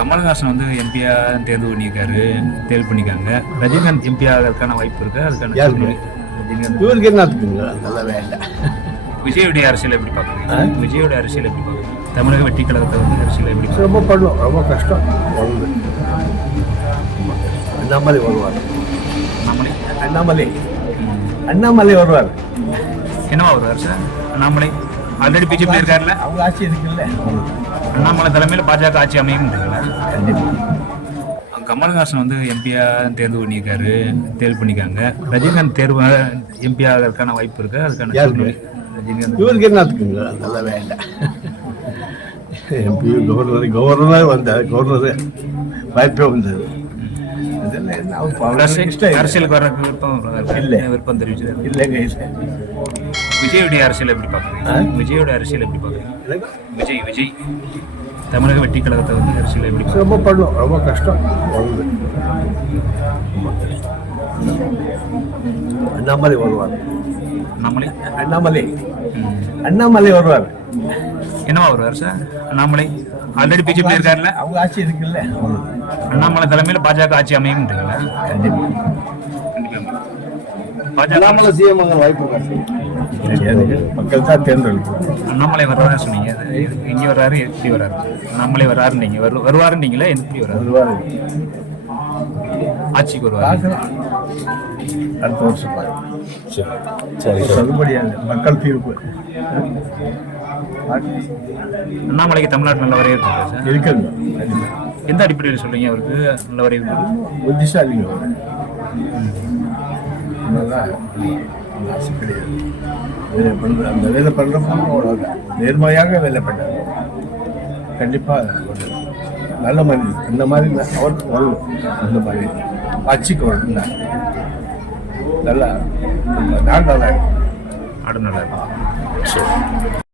கமல்ஹாசன் வந்து எம்பியா தேர்வு பண்ணியிருக்காரு, தேர்வு பண்ணியிருக்காங்க. ரஜினிகாந்த் எம்பியா அதற்கான வாய்ப்பு இருக்கு. அதுக்கான ரஜினிகாந்த் இவருக்கு என்ன இருக்குங்க நல்லாவே இல்லை. விஜயோடைய அரசியல் எப்படி பார்க்குறீங்க? விஜயோட அரசியல் எப்படி பார்க்குறீங்க? தமிழக வெற்றி கழகத்தை வந்து அரசியல் எப்படி ரொம்ப பண்ணும், ரொம்ப கஷ்டம். வருது அண்ணாமலை வருவார். அண்ணாமலை அண்ணாமலை வருவார். என்னவா வருவார் சார்? அண்ணாமலை ஆல்ரெடி பிஜேபி இருக்காருல்ல, அவங்க ஆட்சி இருக்குல்ல. அண்ணாமலை தலைமையில் பாஜக ஆட்சி அமையும். கண்டிப்பாக கமல்ஹாசன் வந்து எம்பியா தேர்வு பண்ணியிருக்காரு, தேர்வு பண்ணியிருக்காங்க. ரஜினிகாந்த் தேர்வு எம்பியா அதற்கான வாய்ப்பு இருக்கு. அதுக்கான ரஜினிகாந்த் இவருக்கு என்ன இருக்குங்க நல்லாவே இல்லை. எம்பி கவர்னர் வந்தார், கவர்னர் வாய்ப்பே வந்தது. அரசியலுக்கு வர விருப்பம் தெரிவிச்சு இல்லைங்க இல்லை. விஜயோடைய அரசியல் எப்படி பார்க்குறீங்க? விஜயோட அரசியல் எப்படி பார்க்குறீங்க? விஜய் தமிழக வெற்றி கழகத்தை வந்து அரசியல் எப்படி ரொம்ப பண்ணும், ரொம்ப கஷ்டம். வருது அண்ணாமலை வருவார். அண்ணாமலை வருவார். என்னவா வருவார் சார்? அண்ணாமலை ஆல்ரெடி பிஜேபி இருக்காருல்ல, அவங்க ஆட்சி இருக்குல்ல. அண்ணாமலை தலைமையில் பாஜக ஆட்சி அமையும். அண்ணாமலை சிஎம் வாய்ப்பு மக்கள் தான் தேர்ந்தெடுக்கும். அண்ணாமலை வர்றாரு சொன்னீங்க, இங்க வர்றாரு, எப்படி வர்றாரு? அண்ணாமலை வர்றாரு நீங்க வருவாருன்னீங்களா? எப்படி வர்றாரு? ஆட்சிக்கு வருவாரு அடுத்த வருஷம். சரி சொல்லுபடியாது மக்கள் தீர்ப்பு. அண்ணாமலைக்கு தமிழ்நாட்டு நல்ல வரவேற்பு சார் இருக்குங்க. எந்த அடிப்படையில் சொல்றீங்க அவருக்கு நல்ல வரவேற்பு? புத்திசாலிங்க ஆசை கிடையாது. வேலை பண்ணுற அந்த வேலை பண்ணுறப்போ நேர்மையாக வேலை பண்ணார். கண்டிப்பாக ஒரு நல்ல மனிதன். இந்த மாதிரி அவருக்கு வரணும். அந்த மாதிரி ஆட்சிக்கு வரணும். நல்லா நாடு நல்லா இருக்கும். நாடு நல்லா இருக்கும்.